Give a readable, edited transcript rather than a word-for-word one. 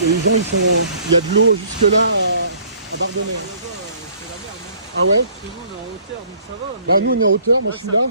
Et les gens, il y a de l'eau jusque là à Bardonnay. Là-bas, c'est la merde. Ah ouais? Chez nous, on est en hauteur, donc ça va. Bah nous on est en hauteur, moi je suis ça là. coule.